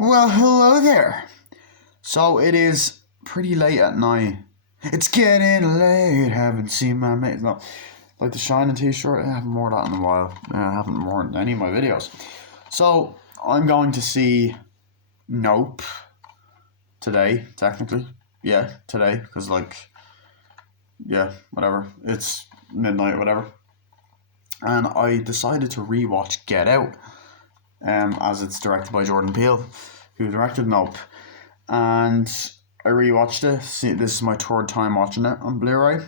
Well, hello there. So it is pretty late at night. It's getting late. Haven't seen my mate. No, like the Shining T-shirt. I haven't worn that in a while. I haven't worn any of my videos. So I'm going to see Nope today. Technically, yeah, today because whatever. It's midnight, whatever. And I decided to rewatch Get Out, as it's directed by Jordan Peele, who directed Nope. And I rewatched it. See, this is my third time watching it on Blu-ray.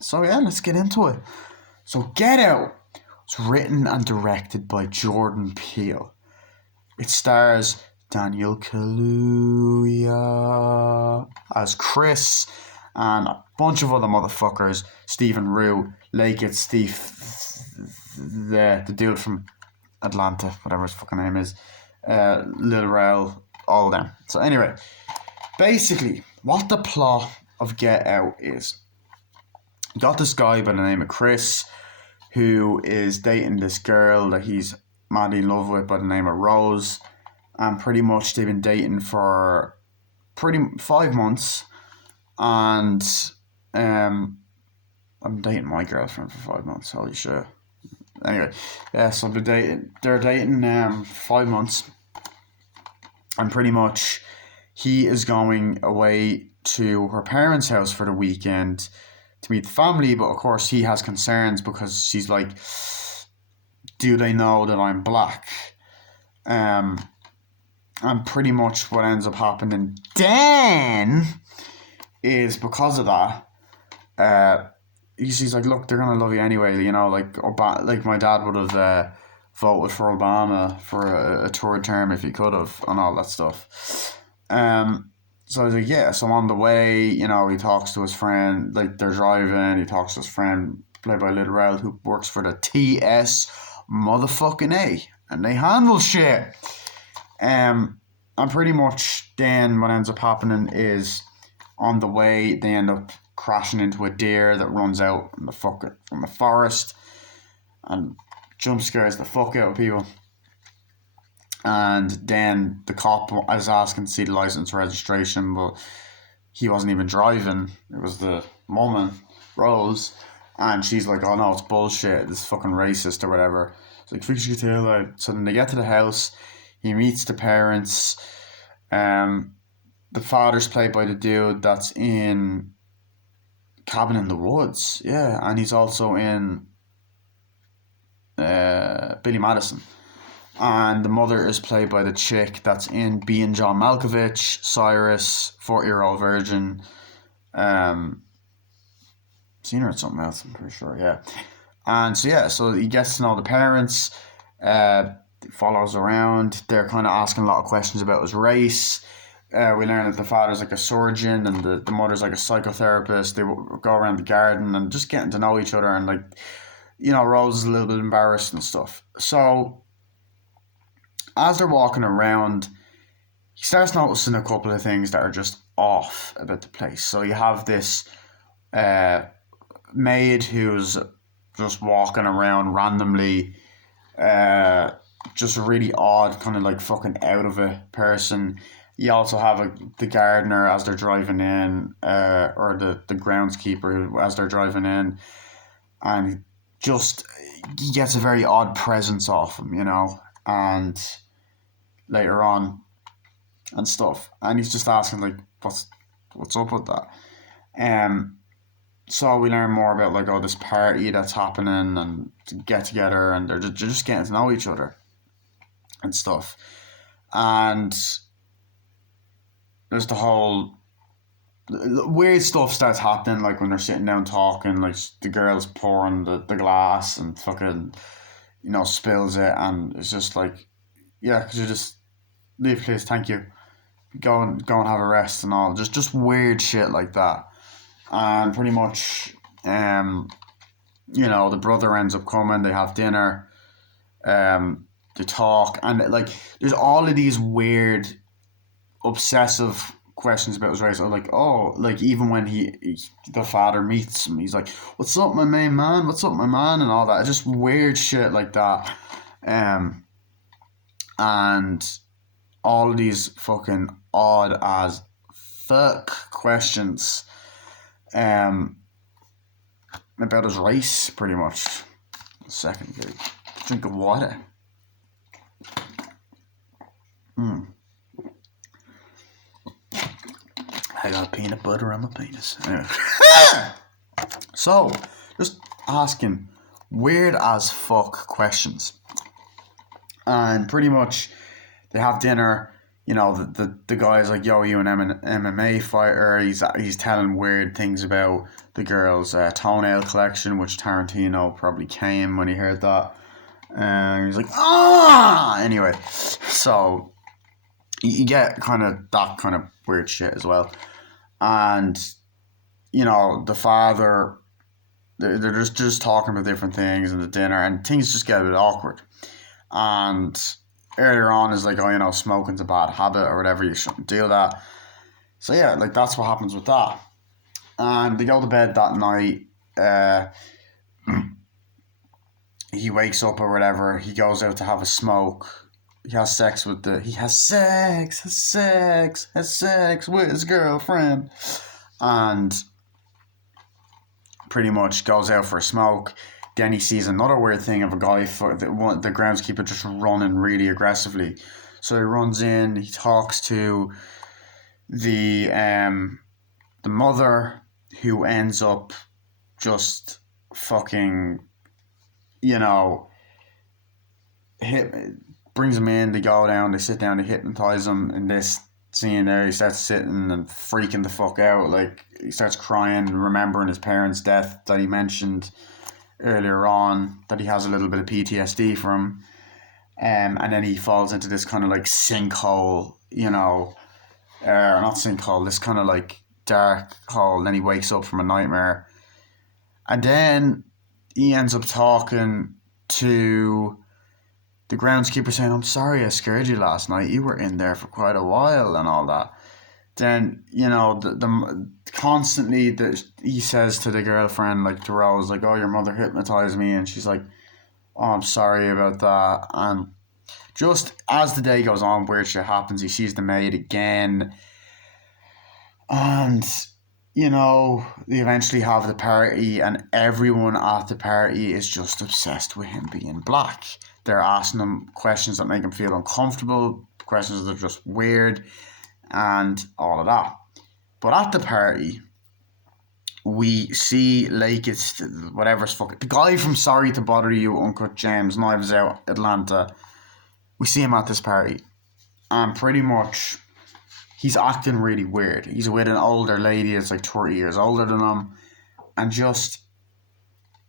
So yeah, let's get into it. So Get Out was written and directed by Jordan Peele. It stars Daniel Kaluuya as Chris and a bunch of other motherfuckers. Stephen Rue, Lake Steve, the dude from Atlanta, whatever his fucking name is, Lil Rel, all of them. So anyway, basically, what the plot of Get Out is, you got this guy by the name of Chris who is dating this girl that he's madly in love with by the name of Rose, and pretty much they've been dating for 5 months, and I'm dating my girlfriend for 5 months. Holy shit. Anyway, yeah, so they're dating 5 months, and pretty much he is going away to her parents' house for the weekend to meet the family, but of course he has concerns because she's like, do they know that I'm black? And pretty much what ends up happening then is, because of that, she's like, look, they're gonna love you anyway, like my dad would have voted for Obama for a third term if he could have, and all that stuff. So I was like, yeah. So on the way, he talks to his friend, like they're driving. He talks to his friend, played by Lil Rel, who works for the TS motherfucking A, and they handle shit. And pretty much then what ends up happening is, on the way they end up crashing into a deer that runs out from the forest and jump scares the fuck out of people. And then the cop is asking to see the license registration, but he wasn't even driving. It was the woman, Rose, and she's like, oh no, it's bullshit, this fucking racist or whatever. It's like, fix your tail out. So then they get to the house, he meets the parents. The father's played by the dude that's in Cabin in the Woods, yeah, and he's also in Billy Madison. And the mother is played by the chick that's in Being John Malkovich, Cyrus, 40-Year-Old Virgin. Seen her at something else, I'm pretty sure, yeah. And so he gets to know the parents, follows around. They're kind of asking a lot of questions about his race. We learn that the father's like a surgeon and the mother's like a psychotherapist. They go around the garden and just getting to know each other, and Rose is a little bit embarrassed and stuff. So as they're walking around, he starts noticing a couple of things that are just off about the place. So you have this maid who's just walking around randomly, just a really odd, kind of like fucking out of it person. You also have the gardener as they're driving in, or the groundskeeper as they're driving in, and just he gets a very odd presence off him, and later on and stuff, and he's just asking like, what's up with that? So we learn more about this party that's happening and get together, and they're just getting to know each other and stuff. And there's the whole weird stuff starts happening, like when they're sitting down talking, like the girl's pouring the glass and fucking spills it, and it's just like, yeah, could you just leave please, thank you, go and have a rest and all, just weird shit like that. And pretty much the brother ends up coming, they have dinner, they talk, and there's all of these weird obsessive questions about his race. Even when the father meets him, he's like, what's up my main man, what's up my man, and all that, just weird shit like that. And all of these fucking odd as fuck questions about his race, pretty much. A second, drink of water. I got peanut butter on my penis. Anyway. So, just asking weird as fuck questions. And pretty much, they have dinner. You know, the guy's like, yo, you an MMA fighter. He's telling weird things about the girl's toenail collection, which Tarantino probably came when he heard that. And he's like, ah! Anyway, so you get kind of that kind of weird shit as well. And, you know, the father, they're just talking about different things in the dinner, and things just get a bit awkward. And earlier on is like, oh, you know, smoking's a bad habit or whatever, you shouldn't do that. So yeah, like that's what happens with that. And they go to bed that night. He wakes up or whatever. He goes out to have a smoke. He has sex with his girlfriend. And pretty much goes out for a smoke. Then he sees another weird thing of a guy, the groundskeeper, just running really aggressively. So he runs in, he talks to the mother, who ends up just fucking, you know, brings him in, they go down, they sit down, they hypnotize him. In this scene there, he starts sitting and freaking the fuck out. Like, he starts crying, remembering his parents' death that he mentioned earlier on, that he has a little bit of PTSD from. And then he falls into this kind of like sinkhole, you know, not sinkhole, this kind of like dark hole. And then he wakes up from a nightmare. And then he ends up talking to the groundskeeper saying, I'm sorry I scared you last night. You were in there for quite a while and all that. Then, you know, the constantly he says to the girlfriend, like to Rose, like, oh, your mother hypnotized me. And she's like, oh, I'm sorry about that. And just as the day goes on, weird shit happens. He sees the maid again. And, you know, they eventually have the party, and everyone at the party is just obsessed with him being black. They're asking him questions that make him feel uncomfortable, questions that are just weird, and all of that. But at the party, we see it's whatever's fucking the guy from Sorry to Bother You, Uncut Gems, Knives Out, Atlanta. We see him at this party, and pretty much he's acting really weird. He's with an older lady that's like 30 years older than him, and just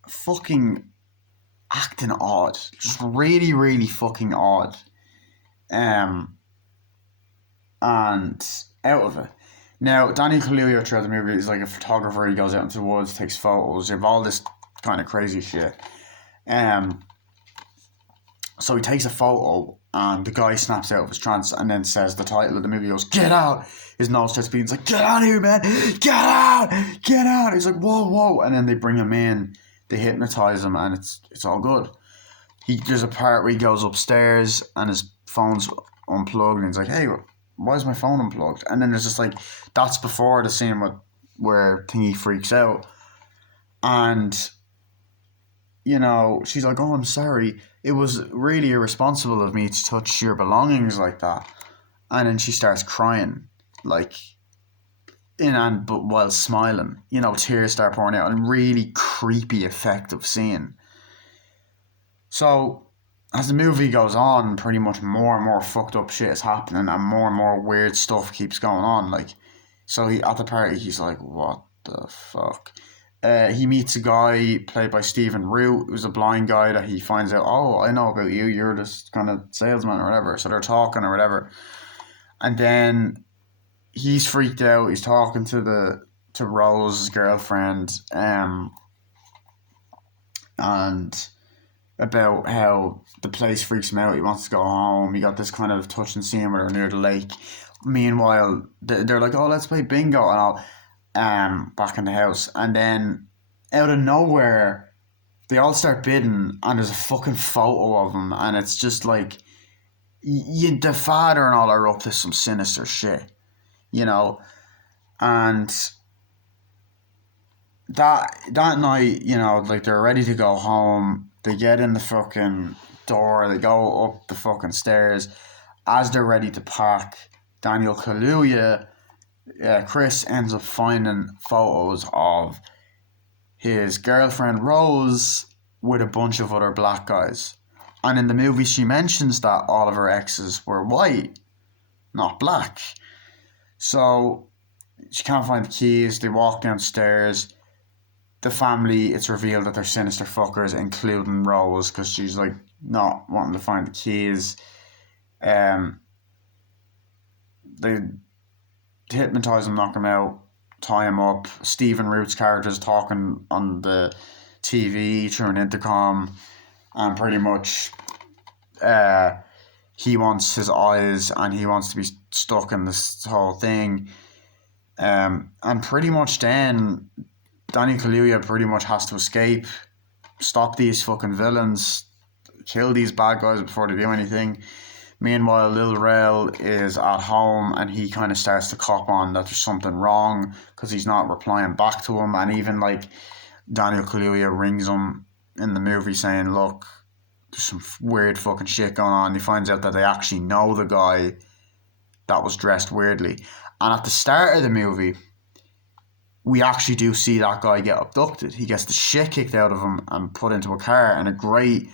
fucking acting odd. Just really, really fucking odd. And out of it. Now, Daniel Kaluuya throughout the movie is like a photographer. He goes out into the woods, takes photos. You have all this kind of crazy shit. So he takes a photo, and the guy snaps out of his trance and then says the title of the movie. He goes, get out! His nose starts bleeding. He's like, get out of here, man! Get out! Get out! He's like, whoa, whoa! And then they bring him in. They hypnotize him, and it's all good. There's a part where he goes upstairs and his phone's unplugged, and he's like, hey, why is my phone unplugged? And then there's just like, that's before the scene where Thingy freaks out. And, you know, she's like, oh, I'm sorry. It was really irresponsible of me to touch your belongings like that. And then she starts crying, like, but while smiling. You know, tears start pouring out, and really creepy, effective scene. So, as the movie goes on, pretty much more and more fucked up shit is happening, and more weird stuff keeps going on. Like, so at the party, he's like, what the fuck? He meets a guy played by Stephen Root, who's a blind guy that he finds out, oh, I know about you, you're this kind of salesman or whatever. So they're talking or whatever. And then he's freaked out. He's talking to Rose's girlfriend, and about how the place freaks him out. He wants to go home. He got this kind of touching scene where they're near the lake. Meanwhile, they're like, oh, let's play bingo and all, back in the house. And then out of nowhere, they all start bidding, and there's a fucking photo of him, and it's just like, the father and all are up to some sinister shit, you know, and that night, like they're ready to go home. They get in the fucking door. They go up the fucking stairs. As they're ready to pack, Daniel Kaluuya, Chris ends up finding photos of his girlfriend Rose with a bunch of other black guys. And in the movie, she mentions that all of her exes were white, not black. So she can't find the keys. They walk downstairs. The family, it's revealed that they're sinister fuckers, including Rose, because she's like not wanting to find the keys. They hypnotize him, knock him out, tie him up. Stephen Root's character is talking on the TV through an intercom, and pretty much he wants his eyes and he wants to be stuck in this whole thing. And pretty much then Daniel Kaluuya pretty much has to escape, stop these fucking villains, kill these bad guys before they do anything. Meanwhile, Lil Rel is at home and he kind of starts to cop on that there's something wrong because he's not replying back to him. And even like Daniel Kaluuya rings him in the movie saying, look, there's some weird fucking shit going on. He finds out that they actually know the guy that was dressed weirdly. And at the start of the movie, we actually do see that guy get abducted. He gets the shit kicked out of him and put into a car, and a great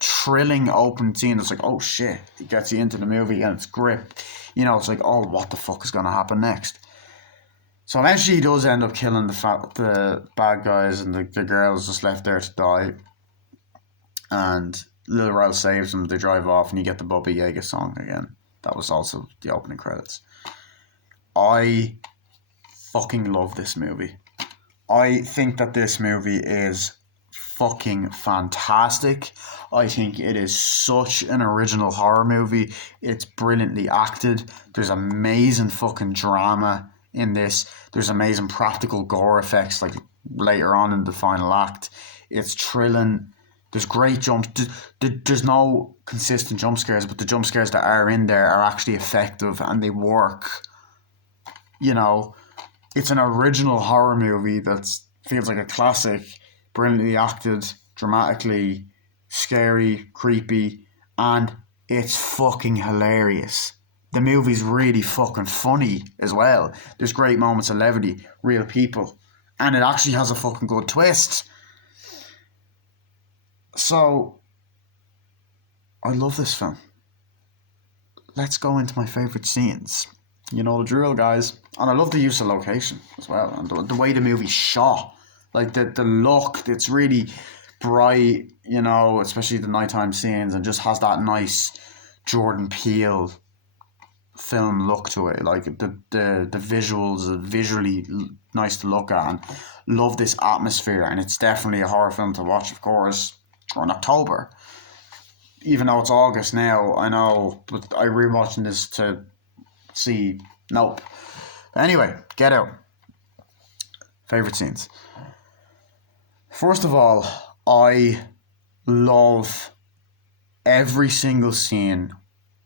thrilling open scene that's like, oh shit, it gets you into the movie and it's gripped. It's like, oh, what the fuck is going to happen next? So eventually he does end up killing the bad guys, and the girl is just left there to die. And Lil Rel saves them, they drive off, and you get the Baba Yaga song again. That was also the opening credits. I fucking love this movie. I think that this movie is fucking fantastic. I think it is such an original horror movie. It's brilliantly acted. There's amazing fucking drama in this. There's amazing practical gore effects like later on in the final act. It's thrilling. There's great jumps. There's no consistent jump scares, but the jump scares that are in there are actually effective and they work. It's an original horror movie that feels like a classic, brilliantly acted, dramatically scary, creepy, and it's fucking hilarious. The movie's really fucking funny as well. There's great moments of levity, real people, and it actually has a fucking good twist. So, I love this film. Let's go into my favourite scenes. You know the drill, guys. And I love the use of location as well. And the way the movie's shot. Like the look, it's really bright, especially the nighttime scenes, and just has that nice Jordan Peele film look to it. Like the visuals are visually nice to look at, and love this atmosphere. And it's definitely a horror film to watch, of course, or in October. Even though it's August now, I know, but I rewatching this to see. Nope. Anyway, Get Out. Favorite scenes. First of all, I love every single scene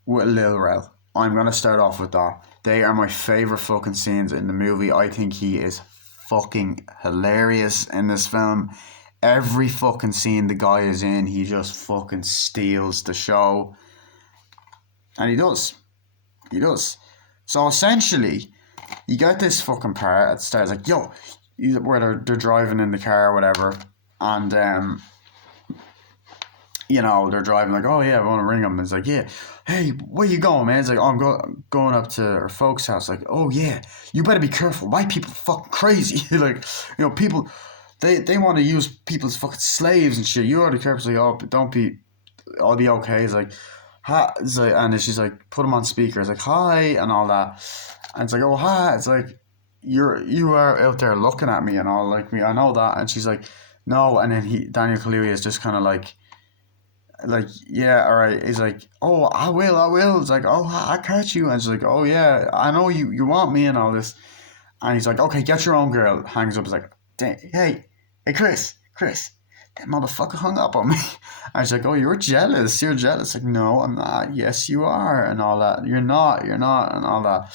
with Lil Rel. I'm going to start off with that. They are my favorite fucking scenes in the movie. I think he is fucking hilarious in this film. Every fucking scene the guy is in, he just fucking steals the show. And he does. He does. So essentially, you get this fucking part at the start, like, yo, where they're driving in the car or whatever, and they're driving like, oh yeah, I want to ring him. And it's like, yeah, hey, where you going, man? It's like, oh, I'm going up to our folks' house. Like, oh yeah, you better be careful. White people are fucking crazy. Like, people, they want to use people's fucking slaves and shit. You already careful. Like, oh, don't be, I'll be okay. It's like, hi. It's like, and she's like, put him on speaker. It's like, hi, and all that. And it's like, oh hi. It's like, you are out there looking at me and all, like, me. I know that. And she's like, no. And then Daniel Kaluuya is just kind of like, yeah, all right. He's like, oh, I will. It's like, oh, I catch you. And she's like, oh yeah, I know you want me and all this. And he's like, okay, get your own girl. Hangs up. He's like, hey, Chris, that motherfucker hung up on me. I was like, oh, you're jealous. You're jealous. Like, no, I'm not. Yes, you are. And all that. You're not. And all that.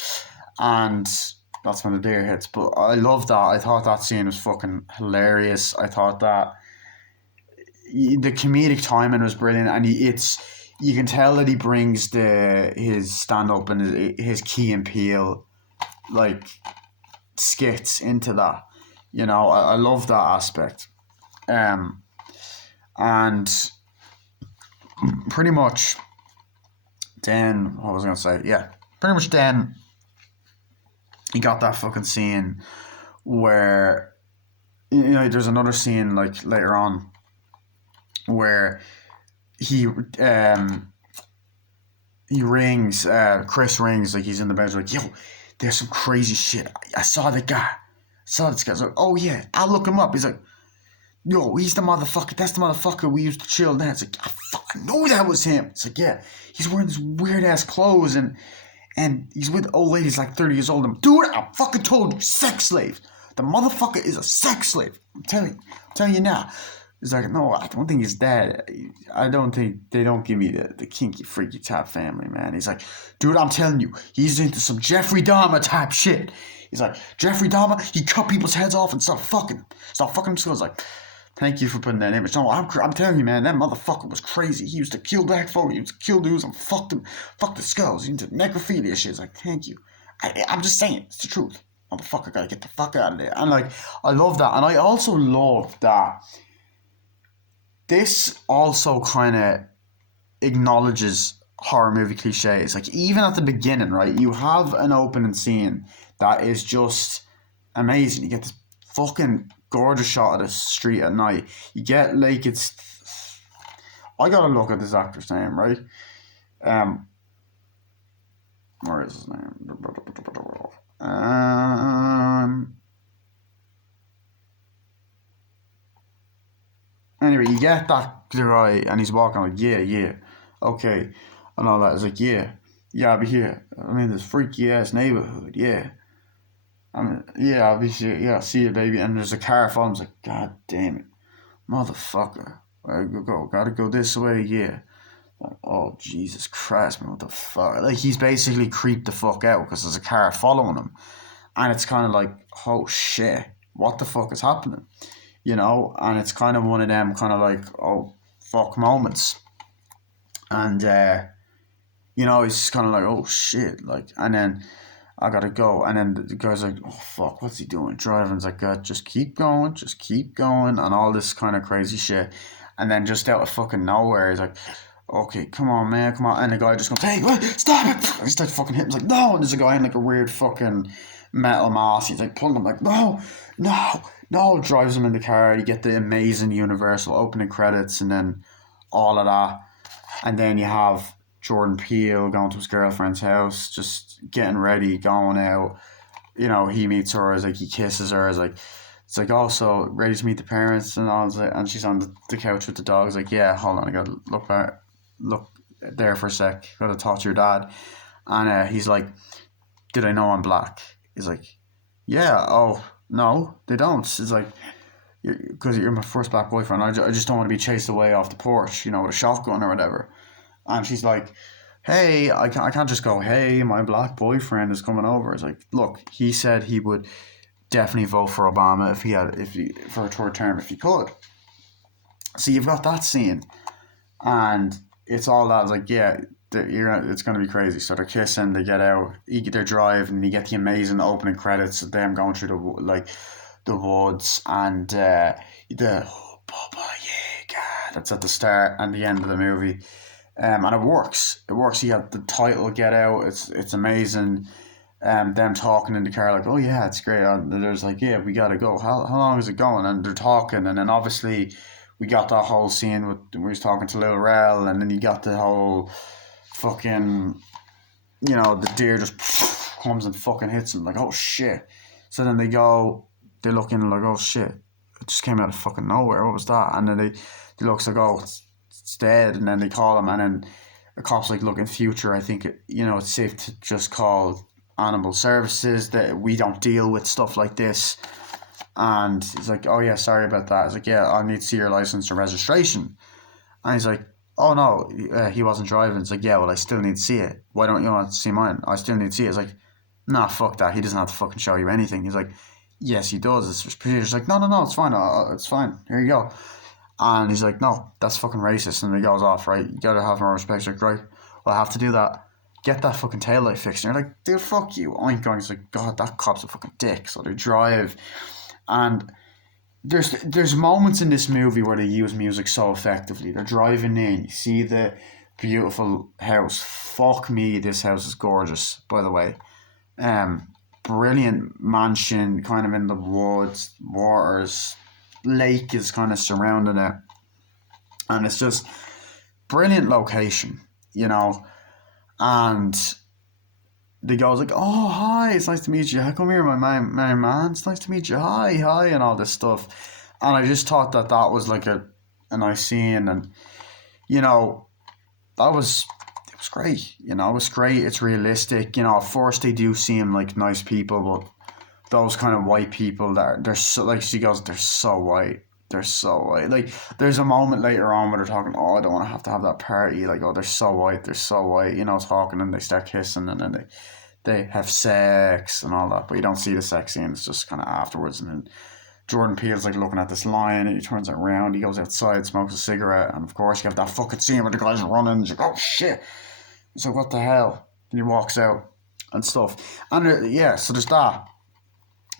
And that's when the deer hits. But I love that. I thought that scene was fucking hilarious. I thought that the comedic timing was brilliant. And you can tell that he brings his stand-up and his Key and Peele, like, skits into that. You know, I love that aspect. And pretty much then, what was I going to say? Yeah, pretty much then you got that fucking scene where, you know, there's another scene, like, later on where he rings, Chris rings, like, he's in the bed, like, yo, there's some crazy shit. I saw the guy. This guy's like, oh yeah, I'll look him up. He's like, yo, he's the motherfucker. That's the motherfucker we used to chill there. It's like, I know that was him. It's like, yeah, he's wearing this weird ass clothes and he's with old ladies like 30 years old. Dude, I fucking told you, sex slave. The motherfucker is a sex slave. I'm telling you now. He's like, no, I don't think he's that. I don't think they don't give me the kinky, freaky type family, man. He's like, dude, I'm telling you, he's into some Jeffrey Dahmer type shit. He's like, Jeffrey Dahmer, he cut people's heads off and started fucking them. So I was like, thank you for putting that image. No, I'm telling you, man, that motherfucker was crazy. He used to kill black folk, he used to kill dudes and fuck the skulls. He into necrophilia shit. It's like, thank you. I'm just saying, it's the truth. Motherfucker gotta get the fuck out of there. And like, I love that. And I also love that this also kind of acknowledges horror movie cliches. Like, even at the beginning, right, you have an opening scene that is just amazing. You get this fucking gorgeous shot of the street at night. You get, like, I gotta look at this actor's name, right? Where is his name? Anyway, you get that guy and he's walking like, yeah, okay, and all that. It's like, yeah, I'll be here. I'm in this freaky ass neighborhood, yeah. I'll be here, yeah, I'll see you, baby. And there's a car following. Like, god damn it, motherfucker. Gotta go this way, yeah. Like, oh, Jesus Christ, man, what the fuck? Like, he's basically creeped the fuck out because there's a car following him. And it's kind of like, oh shit, what the fuck is happening? You know, and it's kind of one of them kind of like, oh, fuck moments. And, you know, he's kind of like, oh, shit. Like, and then I gotta go. And then the guy's like, oh, fuck, what's he doing? Driving's like, God, just keep going. And all this kind of crazy shit. And then just out of fucking nowhere, he's like, okay, come on, man, come on. And the guy just goes, hey, what? Stop it. He starts fucking hitting. He's like, no. And there's a guy in like a weird fucking metal mask. He's like pulling him like, no. Drives him in the car. You get the amazing Universal opening credits and then all of that. And then you have Jordan Peele going to his girlfriend's house, just getting ready, going out. You know, he meets her, it's like he kisses her, it's like, oh, so ready to meet the parents and all. And she's on the couch with the dog. It's like, yeah, hold on, I gotta look there for a sec. Gotta talk to your dad. And he's like, did I know I'm black? He's like, yeah, oh, no, they don't. It's like, because you're my first black boyfriend. I just don't want to be chased away off the porch, you know, with a shotgun or whatever. And she's like, hey, I can't just go, hey, my black boyfriend is coming over. It's like, look, he said he would definitely vote for Obama for a third term if he could. So you've got that scene, and it's all that. It's like, yeah, it's gonna be crazy. So they're kissing, they get out, they're driving, and you get the amazing opening credits of them going through the woods, and the oh, Baba Yaga, that's at the start and the end of the movie. And it works. You have the title Get Out. It's amazing. Them talking in the car like, oh yeah, it's great. And there's like, yeah, we gotta go. How long is it going? And they're talking, and then obviously we got that whole scene where he's talking to Lil Rel, and then you got the whole fucking, you know, the deer just comes and fucking hits him like, oh shit. So then they look in like, oh shit, it just came out of fucking nowhere. What was that? And then they looks like, oh, it's dead. And then they call him, and then the cops like, look, in future, I think it's safe to just call animal services, that we don't deal with stuff like this. And he's like, oh yeah, sorry about that. He's like, yeah, I need to see your license and registration. And he's like, oh no, he wasn't driving. It's like, yeah, well, I still need to see it. Why don't you want to see mine? I still need to see it. It's like, nah, fuck that. He doesn't have to fucking show you anything. He's like, yes, he does. It's just procedure. Like, no, it's fine. It's fine. Here you go. And he's like, no, that's fucking racist. And he goes off, right? You gotta have more respect. He's like, right, well, I have to do that. Get that fucking taillight fixed. And you're like, dude, fuck you. I'm going. He's like, God, that cop's a fucking dick. So they drive. And there's moments in this movie where they use music so effectively. They're driving in, you see the beautiful house. Fuck me, this house is gorgeous, by the way. Um, Brilliant mansion, kind of in the woods, waters, lake is kind of surrounding it, and it's just brilliant location, you know. And the girl's like, "Oh, hi, it's nice to meet you. How come you're my man? It's nice to meet you. Hi," and all this stuff. And I just thought that was like a nice scene, and you know, that was it was great. You know, it was great. It's realistic. You know, at first they do seem like nice people, but those kind of white people they're so, like she goes, they're so white. They're so white. Like there's a moment later on where they're talking, oh, I don't want to have that party. Like, oh, they're so white, they're so white, you know, talking, and they start kissing, and then they have sex and all that, but you don't see the sex scene. It's just kind of afterwards, and then Jordan Peele's like looking at this lion, and he turns it around. He goes outside, smokes a cigarette, and of course you have that fucking scene where the guy's running. He's like, oh shit! He's like, what the hell? And he walks out and stuff. And yeah, so there's that.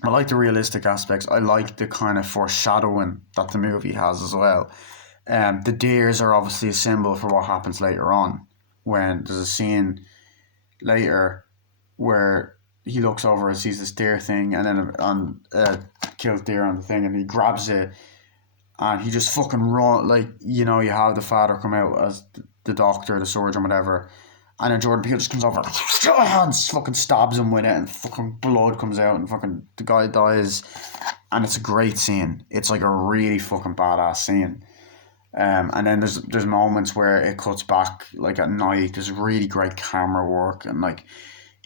I like the realistic aspects. I like the kind of foreshadowing that the movie has as well. The deers are obviously a symbol for what happens later on, when there's a scene later where he looks over and sees this deer thing, and then kills deer on the thing, and he grabs it, and he just fucking run, like, you know, you have the father come out as the doctor, the surgeon, whatever, and then Jordan Peele just comes over and fucking stabs him with it, and fucking blood comes out, and fucking the guy dies, and it's a great scene. It's like a really fucking badass scene. And then there's moments where it cuts back like at night. There's really great camera work, and like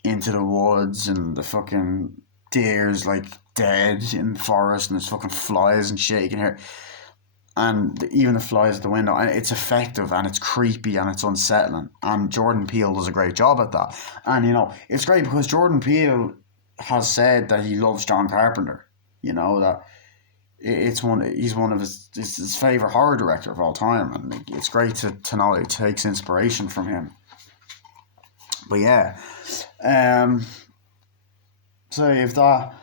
into the woods, and the fucking deer's like dead in the forest, and there's fucking flies and shit you can hear, and even the flies at the window, and it's effective, and it's creepy, and it's unsettling, and Jordan Peele does a great job at that. And you know, it's great because Jordan Peele has said that he loves John Carpenter, you know, that he's one of his favorite horror director of all time, and it's great to know he takes inspiration from him. But yeah, so you have that,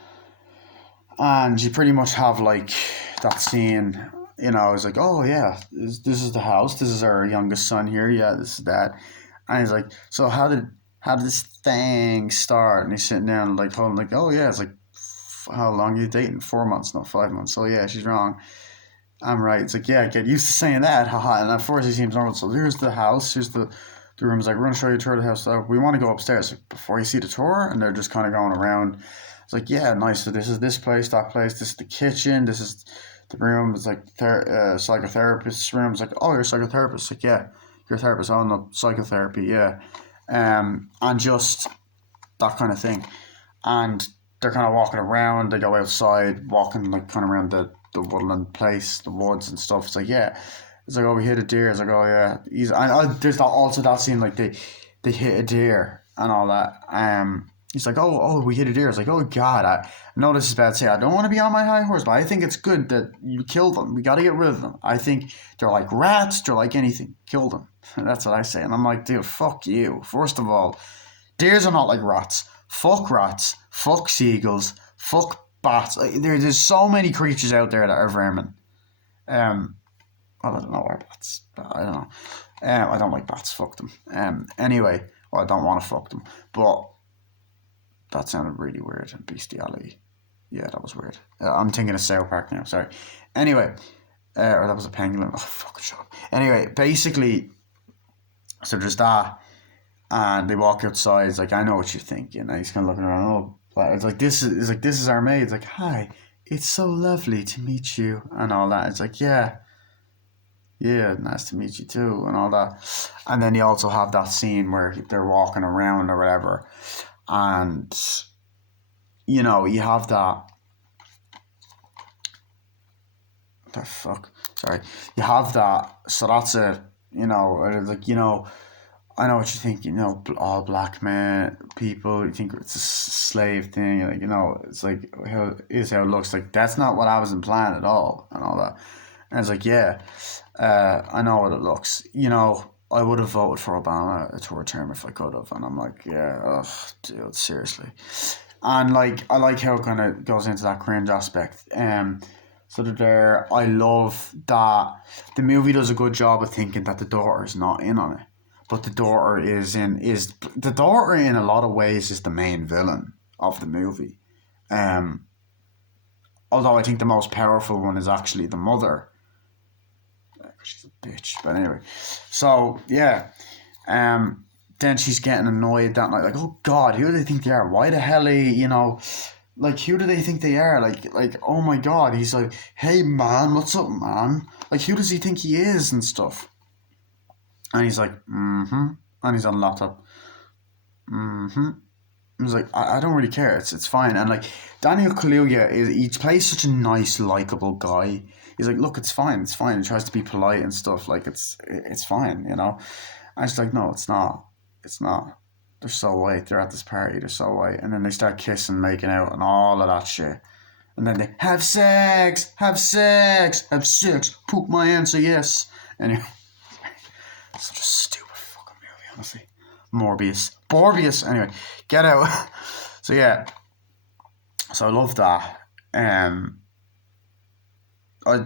and you pretty much have like that scene. You know, it's like, oh yeah, this is the house. This is our youngest son here. Yeah, this is that. And he's like, so how did this thing start? And he's sitting down and like holding like, oh yeah, it's like, how long are you dating? 4 months, not 5 months. So yeah, she's wrong. I'm right. It's like, yeah, get used to saying that, haha. And at first he seems normal. So here's the house. Here's the room's like, we're gonna show you a tour of the house. So we want to go upstairs. Like, before you see the tour, and they're just kind of going around. It's like, yeah, nice. So this is this place, that place. This is the kitchen. This is the room. It's like psychotherapist's room. It's like, oh, you're a psychotherapist. Like, yeah, you're a therapist. Oh no, psychotherapy. Yeah, and just that kind of thing. And they're kind of walking around. They go outside, walking like kind of around the woodland place, the woods and stuff. It's like, yeah. It's like, oh, we hit a deer. It's like, oh yeah. There's also that scene like they hit a deer and all that. He's like, oh, we hit a deer. It's like, oh god, I know this is bad to say. I don't want to be on my high horse, but I think it's good that you killed them. We got to get rid of them. I think they're like rats. They're like anything. Kill them. That's what I say. And I'm like, dude, fuck you. First of all, deers are not like rats. Fuck rats. Fuck seagulls. Fuck bats. There's so many creatures out there that are vermin. Well, I don't know where bats. I don't know. I don't like bats. Fuck them. Anyway, well, I don't want to fuck them. But that sounded really weird. And bestiality. Yeah, that was weird. I'm thinking of South Park now. Sorry. Anyway, or that was a penguin. Oh, fuck, shut up. Anyway, basically, so there's that, and they walk outside. It's like, I know what you're thinking. And he's kind of looking around. Oh, it's like this is our maid. It's like, hi, it's so lovely to meet you, and all that. It's like, yeah, nice to meet you too, and all that. And then you also have that scene where they're walking around or whatever, and you know, you have that the fuck, sorry, you have that, so that's it, like, I know what you think, all black men, people, you think it's a slave thing, like, it's like, how it looks, like, that's not what I was implying at all, and all that. And it's like, yeah, I know what it looks, I would have voted for Obama a third term if I could have, and I'm like, yeah, ugh, dude, seriously. And, like, I like how it kind of goes into that cringe aspect. So that I love that the movie does a good job of thinking that the daughter is not in on it, but the daughter in a lot of ways is the main villain of the movie. Um, Although I think the most powerful one is actually the mother. She's a bitch, but anyway. So yeah, then she's getting annoyed that night, like, oh God, who do they think they are? Why the hell like, who do they think they are? Like, oh my God, he's like, hey man, what's up, man? Like, who does he think he is and stuff? And he's like, mm-hmm. And he's on the laptop. Mm-hmm. I was like, I don't really care. It's fine. And, like, Daniel Kaluuya he plays such a nice, likable guy. He's like, look, it's fine. It's fine. He tries to be polite and stuff. Like, it's fine, And she's like, no, it's not. It's not. They're so white. They're at this party. They're so white. And then they start kissing, making out, and all of that shit. And then they have sex, have sex, have sex. Poop my answer, yes. Anyway, such a stupid fucking movie, honestly. Morbius. Anyway, Get Out. So yeah, so I love that.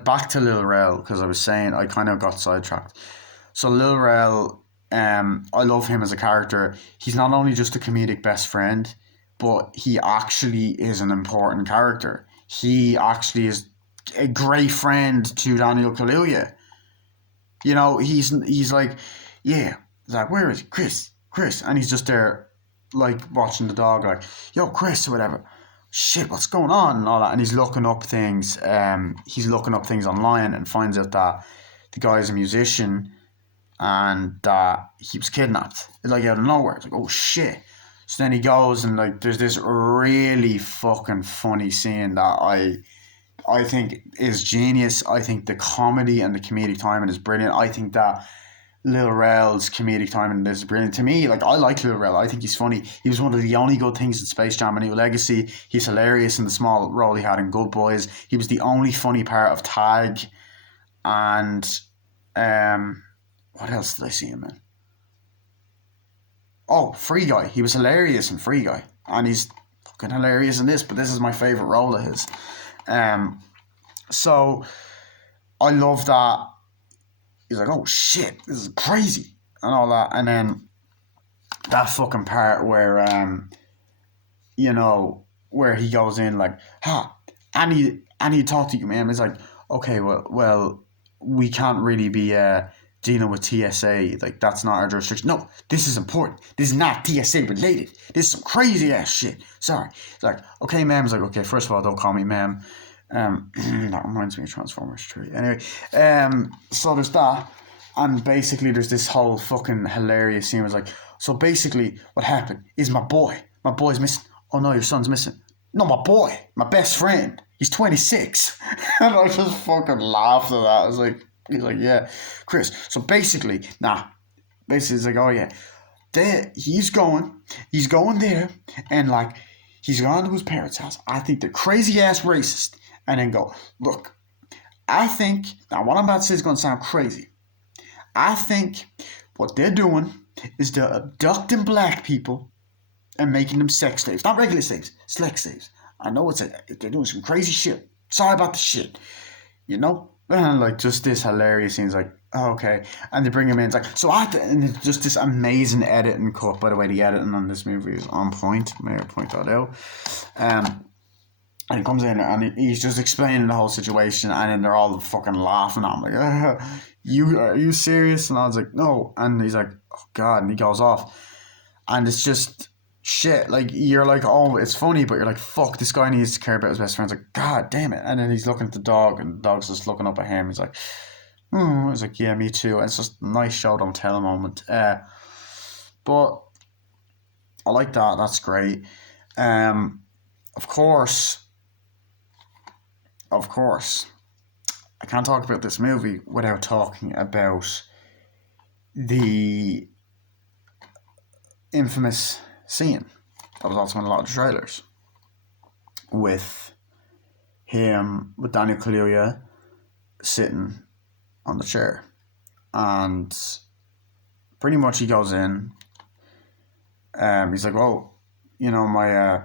Back to Lil Rel, because I was saying I kind of got sidetracked. So Lil Rel, I love him as a character. He's not only just a comedic best friend, but he actually is an important character. He actually is a great friend to Daniel Kaluuya. He's like, yeah. He's like, where is Chris? And he's just there, like, watching the dog, like, yo, Chris, or whatever. Shit, what's going on? And all that. And he's looking up things. He's looking up things online and finds out that the guy's a musician and that he was kidnapped. It's like out of nowhere. It's like, oh shit. So then he goes and, like, there's this really fucking funny scene that I think is genius. I think the comedy and the comedic timing is brilliant. I think that Lil Rel's comedic timing is brilliant. To me, like, I like Lil Rel. I think he's funny. He was one of the only good things in Space Jam: A New Legacy. He's hilarious in the small role he had in Good Boys. He was the only funny part of Tag. And what else did I see him in? Oh, Free Guy. He was hilarious in Free Guy. And he's fucking hilarious in this, but this is my favourite role of his. So I love that. He's like, oh shit, this is crazy, and all that. And then that fucking part where where he goes in like, I need to talk to you, man. It's like, okay, well, we can't really be dealing with TSA. Like, that's not our jurisdiction. No, this is important. This is not TSA related. This is some crazy ass shit. Sorry. It's like, okay, ma'am. It's like, okay, first of all, don't call me ma'am. That reminds me of Transformers 3. Anyway, so there's that, and basically there's this whole fucking hilarious scene. It's like, so basically what happened is my boy's missing. Oh no, your son's missing. No, my boy, my best friend, he's 26. And I just fucking laughed at that. He's like, yeah, Chris. So basically it's like, oh yeah, he's going there, and, like, he's gone to his parents' house. I think they're crazy ass racist. And then go, look, I think, now what I'm about to say is going to sound crazy. I think what they're doing is they're abducting black people and making them sex slaves. Not regular slaves, sex slaves. I know they're doing some crazy shit. Sorry about the shit. And, like, just this hilarious scene is like, oh, okay. And they bring him in. It's like, so and it's just this amazing edit and cut. By the way, the editing on this movie is on point. May I point that out? And he comes in and he's just explaining the whole situation, and then they're all fucking laughing at him, like, are you serious? And I was like, no. And he's like, oh God, and he goes off. And it's just shit. Like, you're like, oh, it's funny, but you're like, fuck, this guy needs to care about his best friend. It's like, God damn it. And then he's looking at the dog, and the dog's just looking up at him. He's like, He's like, yeah, me too. And it's just a nice show don't tell moment. But I like that. That's great. Of course, I can't talk about this movie without talking about the infamous scene that was also in a lot of the trailers with Daniel Kaluuya sitting on the chair, and pretty much he goes in. He's like, "Oh, my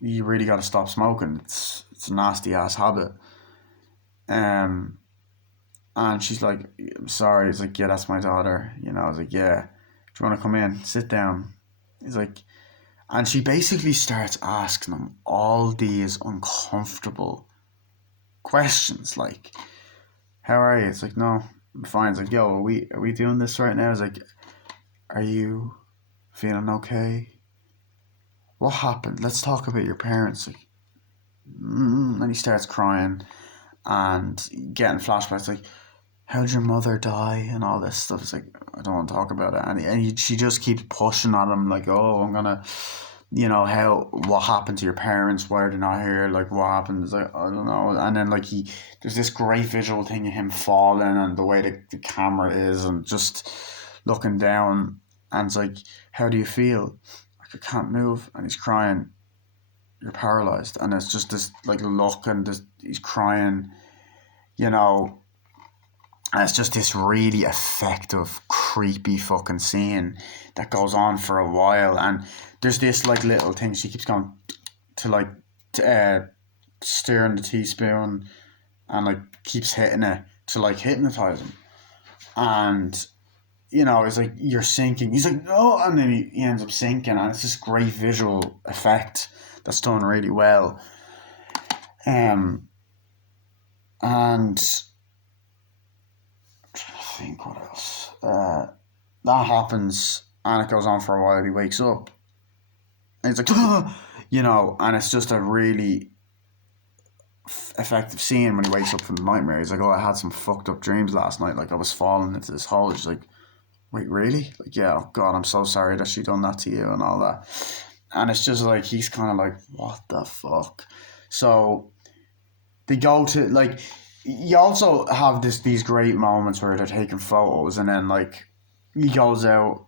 you really got to stop smoking. It's a nasty ass habit." Um, and she's like, "I'm sorry." He's like, "Yeah, that's my daughter." I was like, "Yeah, do you want to come in? Sit down." He's like, and she basically starts asking him all these uncomfortable questions, like, "How are you?" It's like, "No, I'm fine." It's like, "Yo, are we doing this right now?" It's like, "Are you feeling okay? What happened? Let's talk about your parents." Like, and he starts crying and getting flashbacks, like, "How did your mother die?" and all this stuff. It's like, I don't want to talk about it. She just keeps pushing on him, like, "Oh, I'm gonna, what happened to your parents? Why are they not here? Like, what happened?" It's like, I don't know. And then, like, there's this great visual thing of him falling and the way the camera is and just looking down. And it's like, "How do you feel?" Like, "I can't move." And he's crying. "You're paralyzed." And it's just this, like, look, and he's crying, you know. And it's just this really effective, creepy fucking scene that goes on for a while. And there's this, like, little thing. She keeps going to, like, stirring the teaspoon and, like, keeps hitting it to, like, hypnotize him. And, it's like, "You're sinking." He's like, "No." And then he ends up sinking. And it's this great visual effect that's done really well. And I think what else? That happens, and it goes on for a while. He wakes up, and he's like, and it's just a really effective scene when he wakes up from the nightmare. He's like, "Oh, I had some fucked up dreams last night. Like, I was falling into this hole." She's like, "Wait, really?" Like, "Yeah, oh God, I'm so sorry that she done that to you," and all that. And it's just like, he's kind of like, "What the fuck?" So they go to, like, you also have these great moments where they're taking photos, and then, like, he goes out,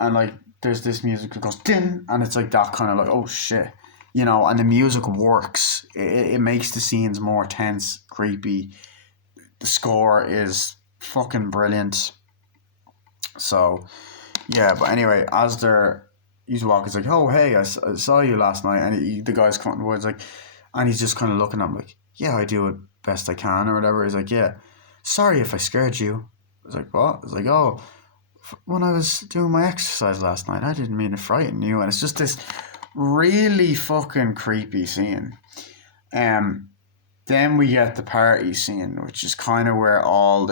and, like, there's this music that goes din, and it's like that kind of, like, oh shit, and the music works. It makes the scenes more tense, creepy. The score is fucking brilliant. So yeah, but anyway, as he's walking, it's like, "Oh, hey, I saw you last night," and the guy's coming towards, like, and he's just kind of looking at him like, "Yeah, I do it best I can," or whatever. He's like, "Yeah, sorry if I scared you." I was like, "What?" It's like, "Oh, when I was doing my exercise last night, I didn't mean to frighten you." And it's just this really fucking creepy scene. Then we get the party scene, which is kind of where all the